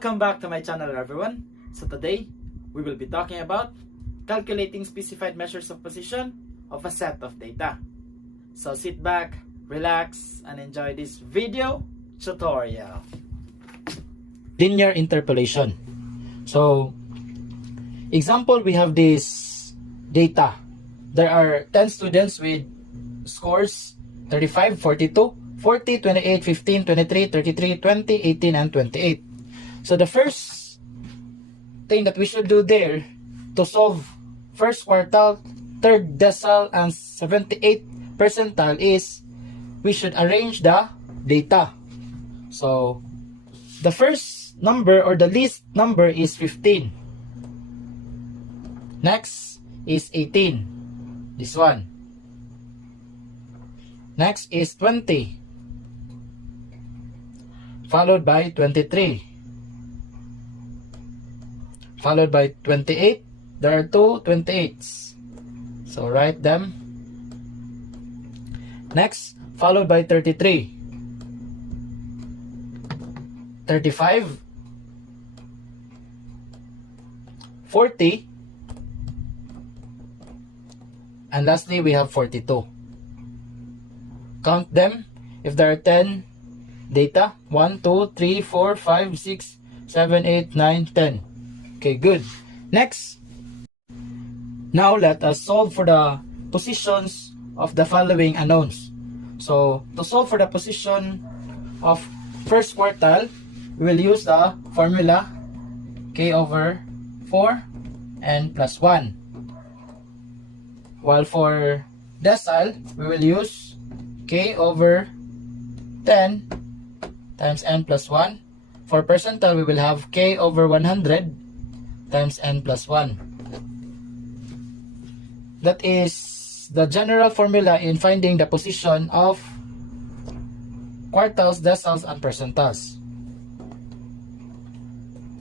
Welcome back to my channel, everyone. So today, we will be talking about calculating specified measures of position of a set of data. So sit back, relax, and enjoy this video tutorial. Linear interpolation. So, example, we have this data. There are 10 students with scores 35, 42, 40, 28, 15, 23, 33, 20, 18, and 28. So the first thing that we should do there to solve first quartile, third decile, and 78th percentile is we should arrange the data. So the first number or the least number is 15. Next is 18. This one. Next is 20. Followed by 23. Followed by 28. There are two 28s. So write them. Next, followed by 33. 35. 40. And lastly, we have 42. Count them. If there are 10 data, 1, 2, 3, 4, 5, 6, 7, 8, 9, 10. Okay, good. Next, now let us solve for the positions of the following unknowns. So, to solve for the position of first quartile, we will use the formula k over 4 and plus 1. While for decile, we will use k over 10 times n plus 1. For percentile, we will have k over 100 times n plus 1. That is the general formula in finding the position of quartiles, deciles, and percentiles.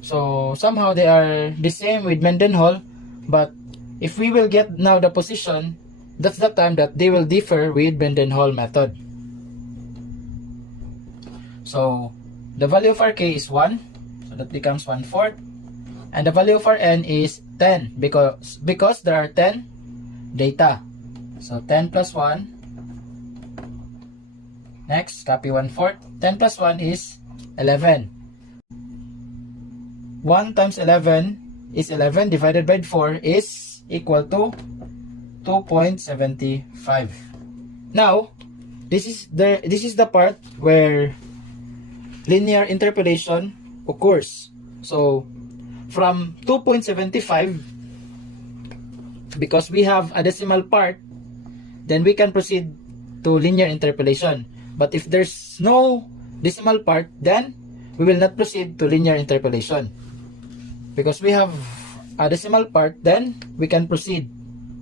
So somehow they are the same with Mendenhall, but if we will get now the position, that's the time that they will differ with Mendenhall method. So the value of our k is 1, so that becomes 1/4. And the value of our n is 10 because there are 10 data. So 10 plus 1. Next, copy 1/4. 10 plus 1 is 11. 1 times 11 is 11 divided by 4 is equal to 2.75. Now, this is the part where linear interpolation occurs. So from 2.75, because we have a decimal part, then we can proceed to linear interpolation. But if there's no decimal part, then we will not proceed to linear interpolation. Because we have a decimal part, then we can proceed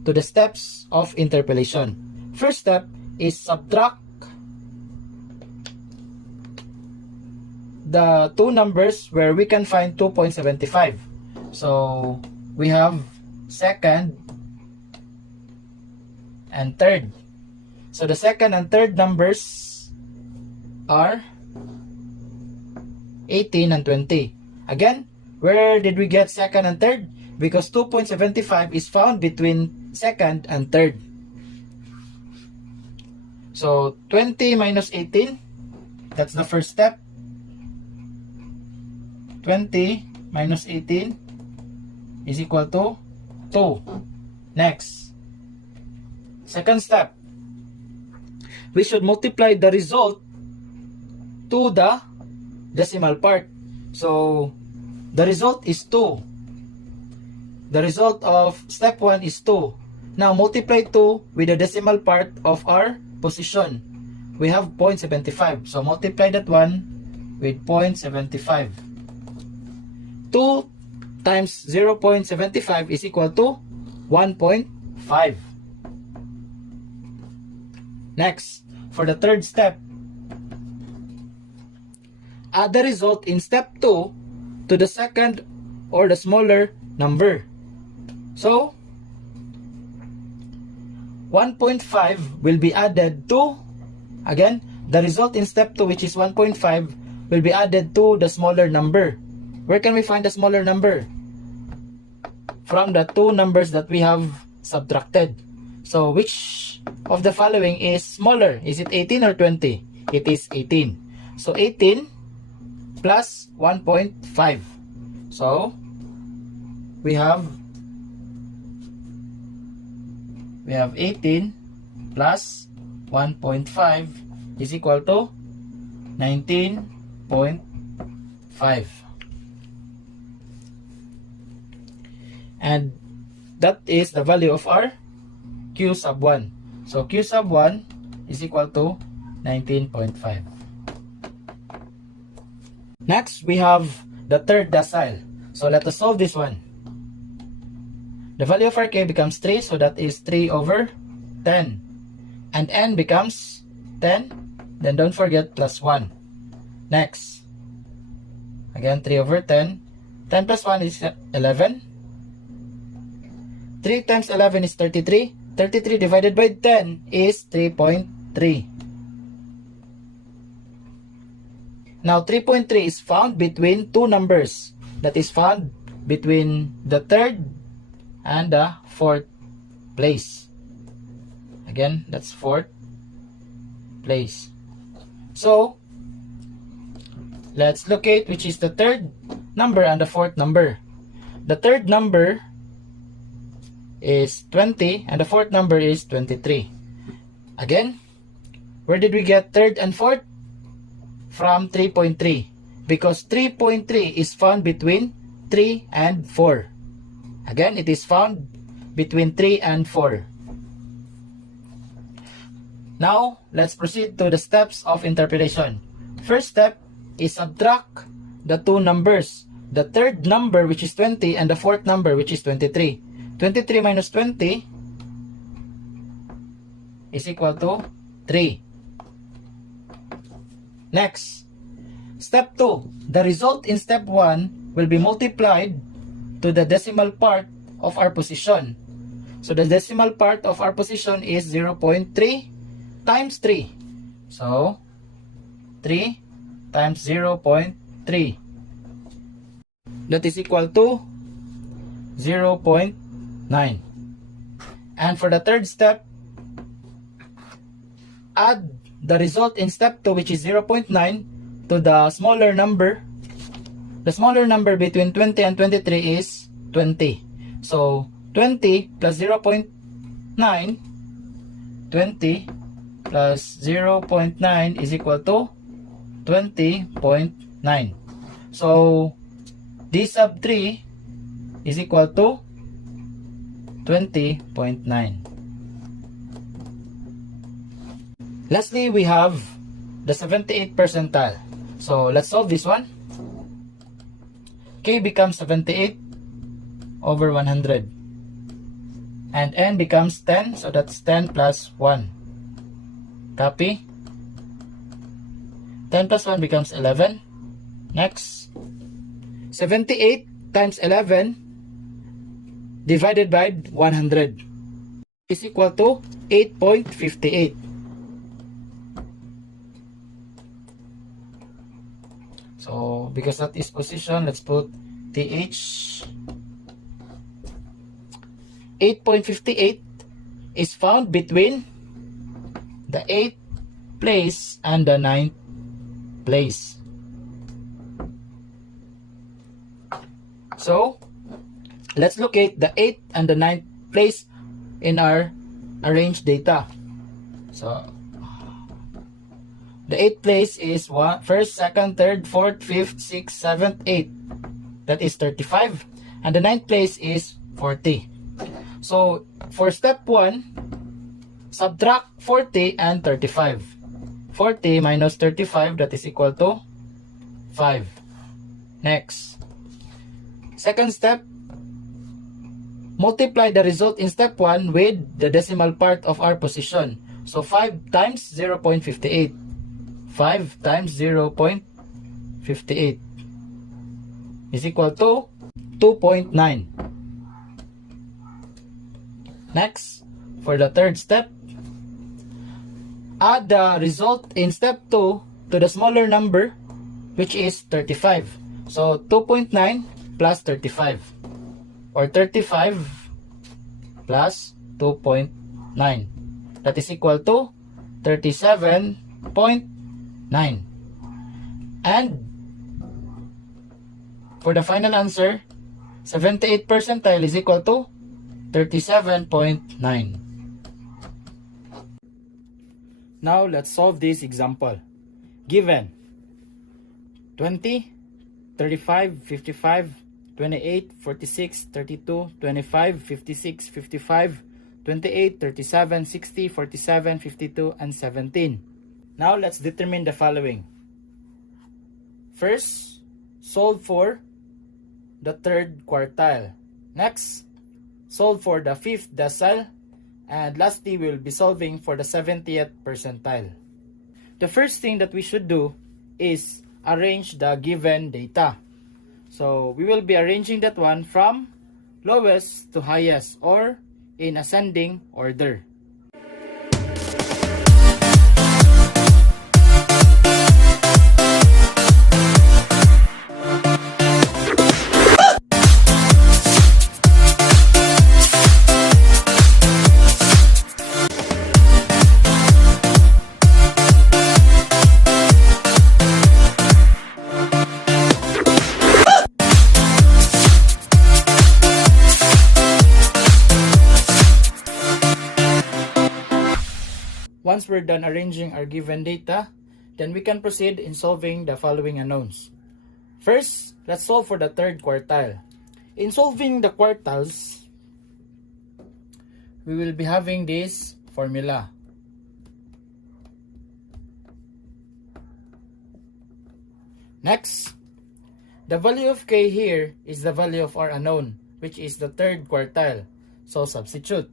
to the steps of interpolation. First step is subtract the two numbers where we can find 2.75. So we have second and third. So the second and third numbers are 18 and 20. Again, where did we get second and third? Because 2.75 is found between second and third. So 20 minus 18, that's the first step. 20 minus 18 is equal to 2. Next, second step, we should multiply the result to the decimal part. So the result is 2. The result of step 1 is 2. Now multiply 2 with the decimal part of our position. We have 0.75. So multiply that one with 0.75. 2 times 0.75 is equal to 1.5. Next, for the third step, add the result in step 2 to the second or the smaller number. So 1.5 will be added to, again, the result in step 2, which is 1.5, will be added to the smaller number. where can we find the smaller number? From the two numbers that we have subtracted. So which of the following is smaller? Is it 18 or 20? It is 18. So 18 plus 1.5. So we have 18 plus 1.5 is equal to 19.5. And that is the value of our Q sub 1. So Q sub 1 is equal to 19.5. Next, we have the third decile. So let us solve this one. The value of our K becomes 3, so that is 3 over 10. And N becomes 10, then don't forget plus 1. Next, again 3 over 10. 10 plus 1 is 11. 3 times 11 is 33. 33 divided by 10 is 3.3. Now 3.3 is found between two numbers. That is found between the third and the fourth place. Again, that's fourth place. So let's locate which is the third number and the fourth number. The third number is 20 and the fourth number is 23. Again, where did we get third and fourth? From 3.3, because 3.3 is found between 3 and 4. Again, it is found between 3 and 4. Now, let's proceed to the steps of interpolation. First step is subtract the two numbers. The third number, which is 20, and the fourth number, which is 23. 23 minus 20 is equal to 3. Next, step 2. The result in step 1 will be multiplied to the decimal part of our position. So the decimal part of our position is 0.3 times 3. So 3 times 0.3. That is equal to 0.9. And for the third step, add the result in step 2, which is 0.9, to the smaller number. The smaller number between 20 and 23 is 20. So 20 plus 0.9, 20 plus 0.9 is equal to 20.9. So D sub 3 is equal to 20.9. Lastly, we have the 78th percentile. So let's solve this one. K becomes 78 over 100. And N becomes 10, so that's 10 plus 1. Copy. 10 plus 1 becomes 11. Next. 78 times 11 divided by 100 is equal to 8.58. So, because that is position, let's put TH. 8.58 is found between the 8th place and the 9th place. So, let's locate the 8th and the 9th place in our arranged data. So, the 8th place is 1st, 2nd, 3rd, 4th, 5th, 6th, 7th, 8th. That is 35. And the 9th place is 40. So, for step 1, subtract 40 and 35. 40 minus 35, that is equal to 5. Next. Second step, multiply the result in step 1 with the decimal part of our position. So, 5 times 0.58. 5 times 0.58 is equal to 2.9. Next, for the third step, add the result in step 2 to the smaller number, which is 35. So 2.9 plus 35, or 35 plus 2.9. That is equal to 37.9. And for the final answer, 78 percentile is equal to 37.9. Now let's solve this example. Given 20, 35, 55, 28, 46, 32, 25, 56, 55, 28, 37, 60, 47, 52, and 17. Now let's determine the following. First, solve for the third quartile. Next, solve for the fifth decile. And lastly, we will be solving for the 70th percentile. The first thing that we should do is arrange the given data. So we will be arranging that one from lowest to highest, or in ascending order. Once we're done arranging our given data, then we can proceed in solving the following unknowns. First, let's solve for the third quartile. In solving the quartiles, we will be having this formula. Next, the value of k here is the value of our unknown, which is the third quartile. So substitute.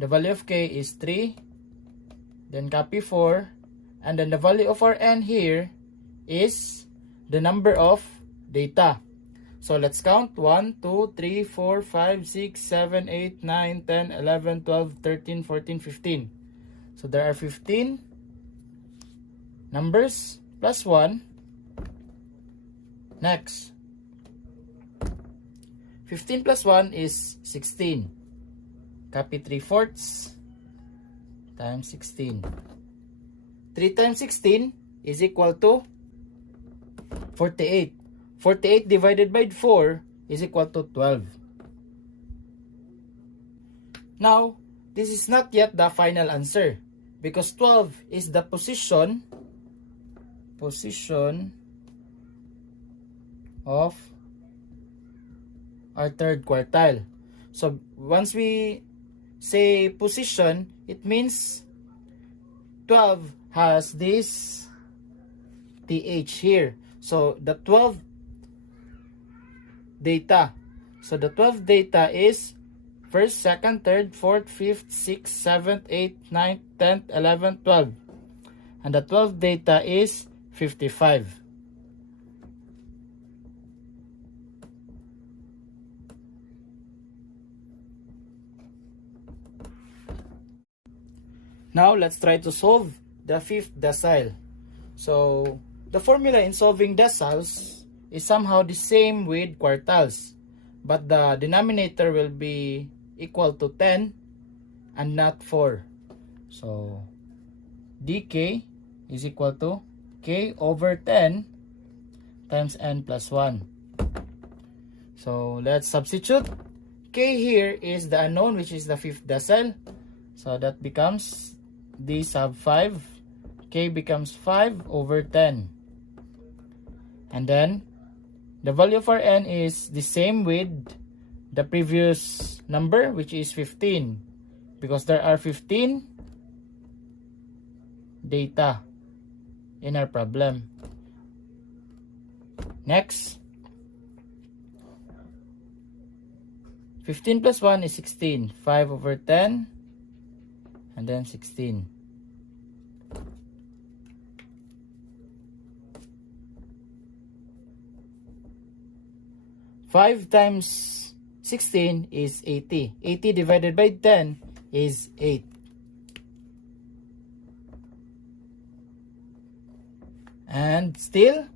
The value of k is 3, then copy 4, and then the value of our n here is the number of data. So let's count 1, 2, 3, 4, 5, 6, 7, 8, 9, 10, 11, 12, 13, 14, 15. So there are 15 numbers plus 1. Next, 15 plus 1 is 16. Copy 3/4 times 16. 3 times 16 is equal to 48. 48 divided by 4 is equal to 12. Now, this is not yet the final answer, because 12 is the position of our third quartile. So once we say position, it means 12 has this th here. So the 12 data. So the 12 data is 1st, 2nd, 3rd, 4th, 5th, 6th, 7th, 8th, 9th, 10th, 11th, 12th. And the 12 data is 55. Now let's try to solve the fifth decile. So the formula in solving deciles is somehow the same with quartiles, but the denominator will be equal to 10 and not 4. So dk is equal to k over 10 times n plus 1. So let's substitute. K here is the unknown, which is the fifth decile. So that becomes d sub 5. K becomes 5 over 10. And then the value of our n is the same with the previous number, which is 15, because there are 15 data in our problem. Next, 15 plus 1 is 16. 5 over 10, and then 16. Five times 16 is 80. 80 divided by 10 is 8. And still,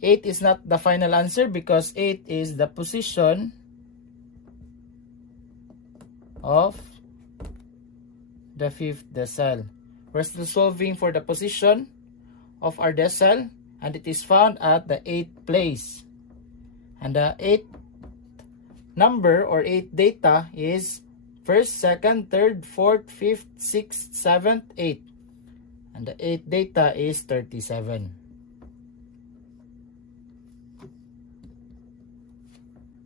8 is not the final answer because 8 is the position of the 5th decile. We're still solving for the position of our decile, and it is found at the 8th place. And the 8th number or 8th data is 1st, 2nd, 3rd, 4th, 5th, 6th, 7th, 8th. And the 8th data is 37.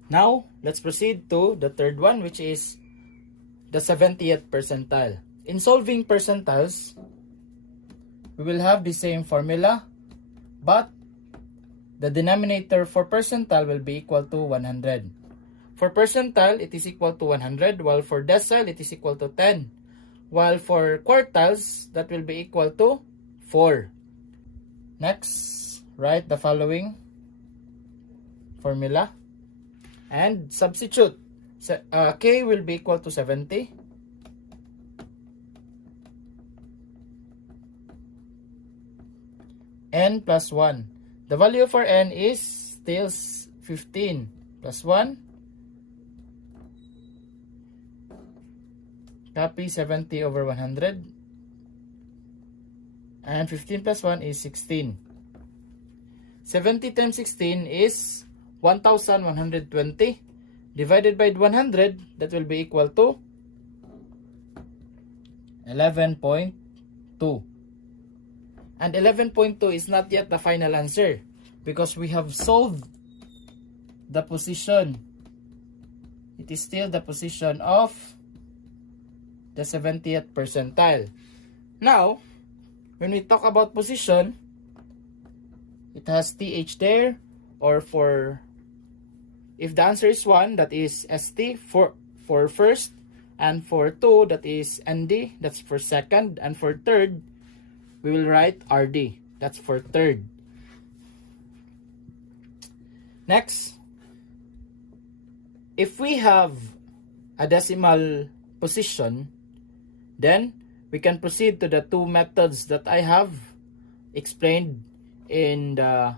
Now, let's proceed to the third one, which is the 70th percentile. In solving percentiles, we will have the same formula, but the denominator for percentile will be equal to 100. For percentile, it is equal to 100, while for decile, it is equal to 10. While for quartiles, that will be equal to 4. Next, write the following formula and substitute. K will be equal to 70. N plus 1. The value for n is still 15 plus 1. Copy 70 over 100. And 15 plus 1 is 16. 70 times 16 is 1,120. Divided by 100, that will be equal to 11.2. And 11.2 is not yet the final answer because we have solved the position. It is still the position of the 70th percentile. Now, when we talk about position, it has TH there, or for, if the answer is 1, that is ST for first, and for 2, that is ND, that's for second, and for third, we will write RD, that's for third. Next, if we have a decimal position, then we can proceed to the two methods that I have explained in the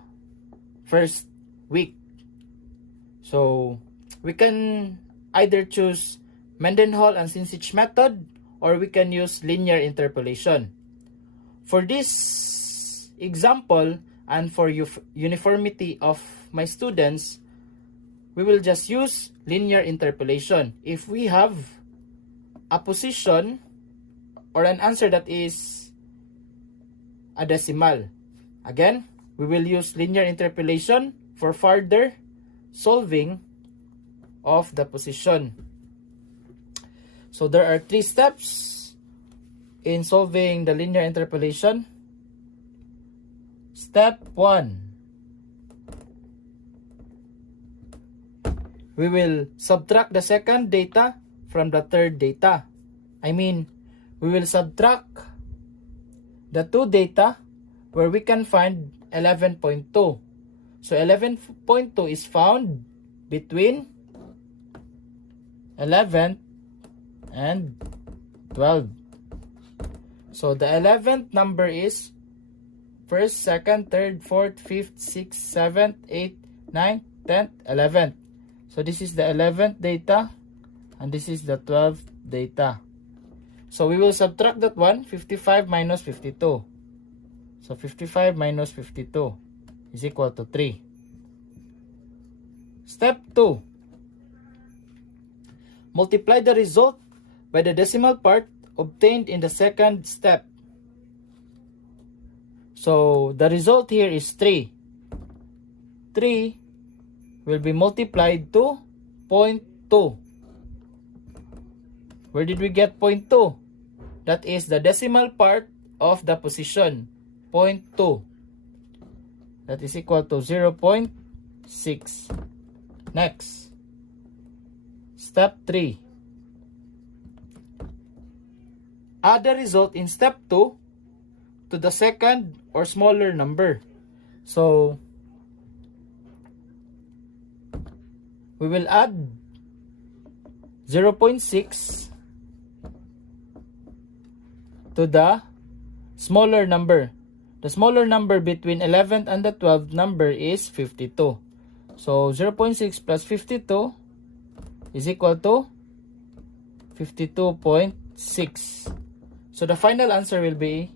first week. So we can either choose Mendenhall and Sinsich method, or we can use linear interpolation. For this example and for uniformity of my students, we will just use linear interpolation. If we have a position or an answer that is a decimal, again, we will use linear interpolation for further solving of the position. So there are 3 steps in solving the linear interpolation. Step 1. We will subtract the second data from the third data. I mean, we will subtract the 2 data where we can find 11.2. So 11.2 is found between 11th and 12. So the 11th number is 1st, 2nd, 3rd, 4th, 5th, 6th, 7th, 8th, 9th, 10th, 11th. So this is the 11th data and this is the 12th data. So we will subtract that one, 55 minus 52. So 55 minus 52 is equal to 3. Step 2. Multiply the result by the decimal part obtained in the second step. So the result here is 3. 3 will be multiplied to 0.2. Where did we get 0.2? That is the decimal part of the position, 0.2. That is equal to 0.6. Next, step 3. Add the result in step 2 to the second or smaller number. So, we will add 0.6 to the smaller number. The smaller number between 11th and the 12th number is 52. So 0.6 plus 52 is equal to 52.6. So the final answer will be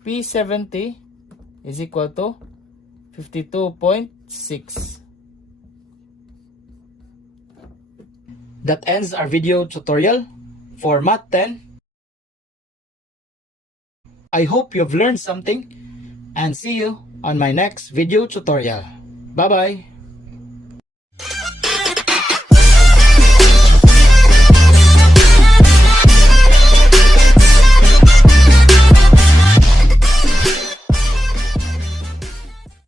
P70 is equal to 52.6. That ends our video tutorial for Math 10. I hope you've learned something and see you on my next video tutorial. Bye bye.